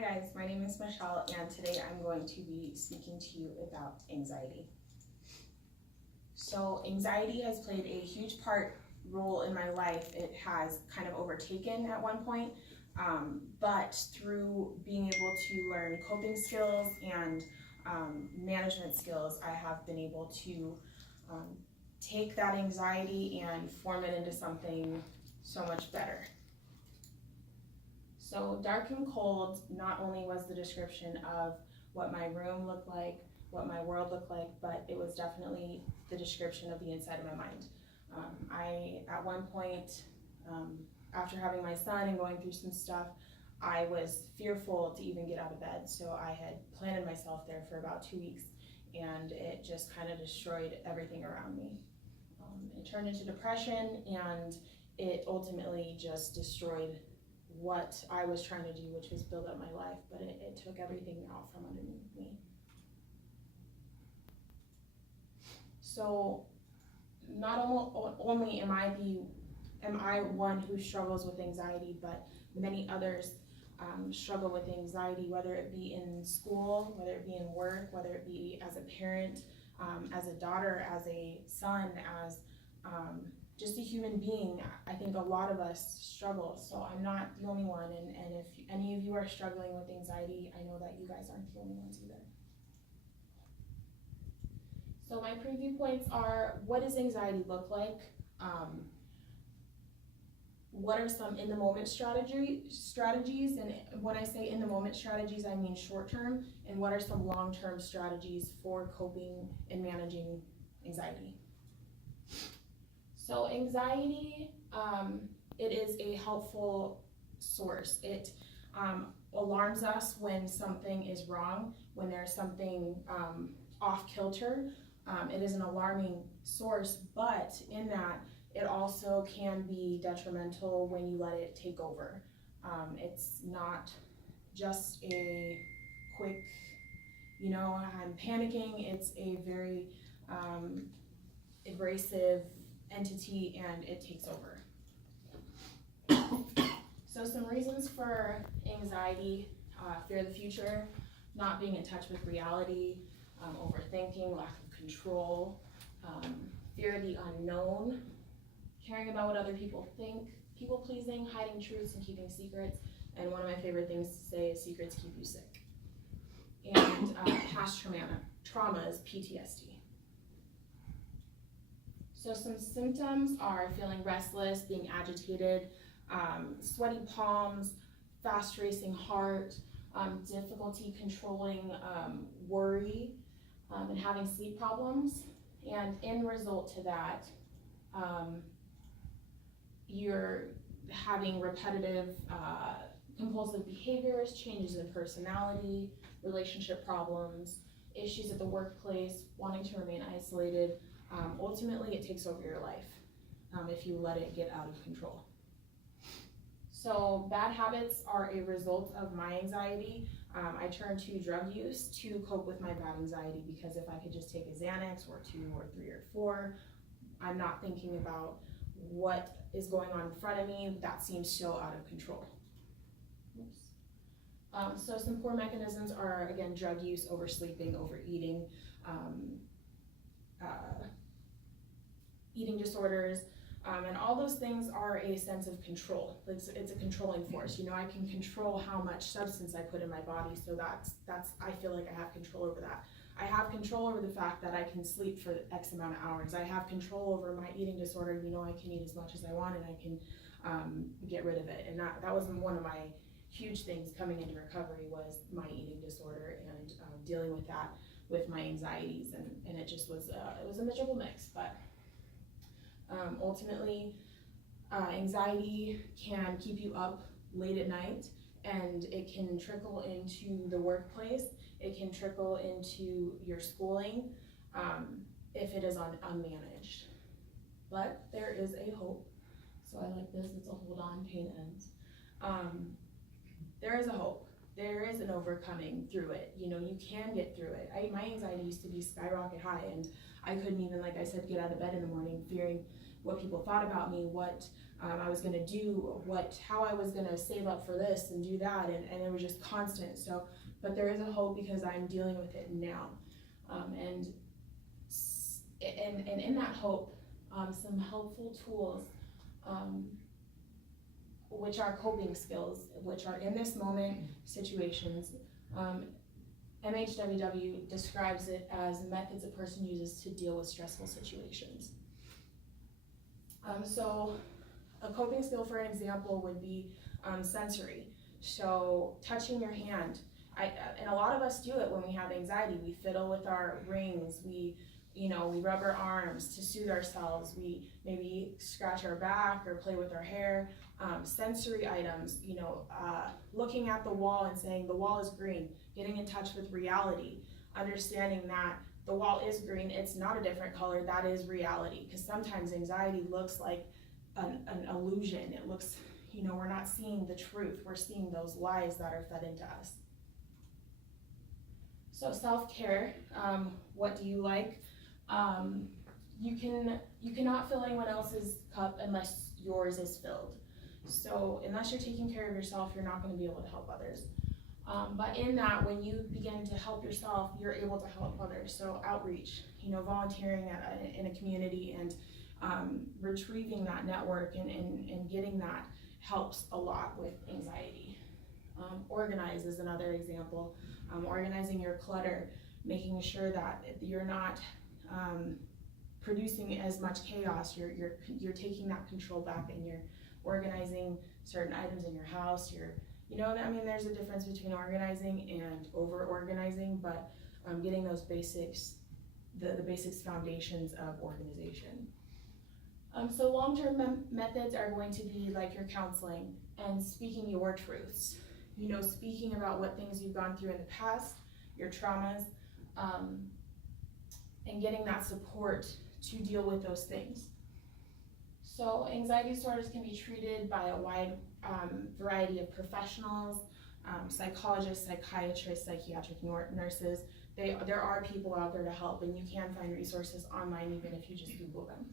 guys, my name is Michelle and today I'm going to be speaking to you about anxiety. So anxiety has played a huge role in my life. It has kind of overtaken at one point, but through being able to learn coping skills and management skills, I have been able to take that anxiety and form it into something so much better. So dark and cold not only was the description of what my room looked like, what my world looked like, but it was definitely the description of the inside of my mind. At one point, after having my son and going through some stuff, I was fearful to even get out of bed. So I had planted myself there for about 2 weeks and it just kind of destroyed everything around me. It turned into depression and it ultimately just destroyed what I was trying to do, which was build up my life, but it took everything out from underneath me. So not only am I one who struggles with anxiety, but many others struggle with anxiety, whether it be in school, whether it be in work, whether it be as a parent, as a daughter, as a son, as just a human being. I think a lot of us struggle, so I'm not the only one, and if any of you are struggling with anxiety, I know that you guys aren't the only ones either. So my preview points are, what does anxiety look like? What are some in-the-moment strategies, and when I say in-the-moment strategies, I mean short-term, and what are some long-term strategies for coping and managing anxiety? So anxiety, it is a helpful source. It alarms us when something is wrong, when there's something off kilter. It is an alarming source, but in that, it also can be detrimental when you let it take over. It's not just a quick, I'm panicking. It's a very abrasive entity and it takes over. So some reasons for anxiety: fear of the future, not being in touch with reality, overthinking, lack of control, fear of the unknown, caring about what other people think, people pleasing, hiding truths and keeping secrets, and one of my favorite things to say is secrets keep you sick. And past traumas, PTSD. So some symptoms are feeling restless, being agitated, sweaty palms, fast racing heart, difficulty controlling worry, and having sleep problems. And in result to that, you're having repetitive compulsive behaviors, changes in personality, relationship problems, issues at the workplace, wanting to remain isolated. Ultimately, it takes over your life if you let it get out of control. So bad habits are a result of my anxiety. I turned to drug use to cope with my bad anxiety, because if I could just take a Xanax or 2 or 3 or 4, I'm not thinking about what is going on in front of me. That seems so out of control. So some poor mechanisms are, again, drug use, oversleeping, overeating, eating disorders, and all those things are a sense of control. It's a controlling force. I can control how much substance I put in my body, so that's I feel like I have control over that. I have control over the fact that I can sleep for X amount of hours. I have control over my eating disorder. I can eat as much as I want and I can get rid of it. And that was one of my huge things coming into recovery, was my eating disorder and dealing with that with my anxieties, and it just was it was a miserable mix. But ultimately, anxiety can keep you up late at night, and it can trickle into the workplace. It can trickle into your schooling if it is unmanaged. But there is a hope. So I like this. It's a hold on, pain ends. There is a hope. There is an overcoming through it. You can get through it. My anxiety used to be skyrocket high, and I couldn't even, like I said, get out of bed in the morning, fearing what people thought about me, what I was gonna do, how I was gonna save up for this and do that, and it was just constant. So, but there is a hope because I'm dealing with it now, and in that hope, some helpful tools, which are coping skills, which are in this moment situations. MHWW describes it as methods a person uses to deal with stressful situations. So a coping skill, for an example, would be sensory. So touching your hand. And a lot of us do it when we have anxiety. We fiddle with our rings. We rub our arms to soothe ourselves. We maybe scratch our back or play with our hair. Sensory items, looking at the wall and saying the wall is green, getting in touch with reality, understanding that the wall is green, it's not a different color, that is reality. Because sometimes anxiety looks like an illusion. It looks, we're not seeing the truth, we're seeing those lies that are fed into us. So self-care, what do you like? You cannot fill anyone else's cup unless yours is filled. So unless you're taking care of yourself, you're not going to be able to help others. But in that, when you begin to help yourself, you're able to help others. So outreach, volunteering in a community and retrieving that network and getting that helps a lot with anxiety. Organize is another example. Organizing your clutter, making sure that you're not producing as much chaos. You're taking that control back and you're organizing certain items in your house. There's a difference between organizing and over-organizing, but getting those basics, the basics foundations of organization. So long-term methods are going to be like your counseling and speaking your truths. Speaking about what things you've gone through in the past, your traumas, and getting that support to deal with those things. So anxiety disorders can be treated by a wide variety of professionals, psychologists, psychiatrists, psychiatric nurses. There are people out there to help, and you can find resources online even if you just Google them.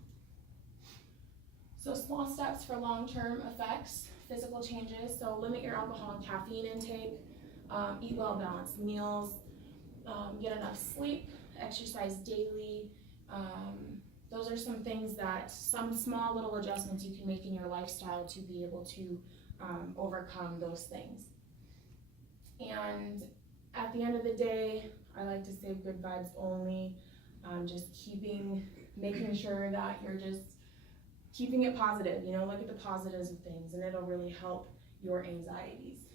So small steps for long-term effects, physical changes. So limit your alcohol and caffeine intake, eat well-balanced meals, get enough sleep, exercise daily. Those are some things some small little adjustments you can make in your lifestyle to be able to overcome those things. And at the end of the day, I like to say good vibes only. Just making sure that you're just keeping it positive. Look at the positives of things, and it'll really help your anxieties.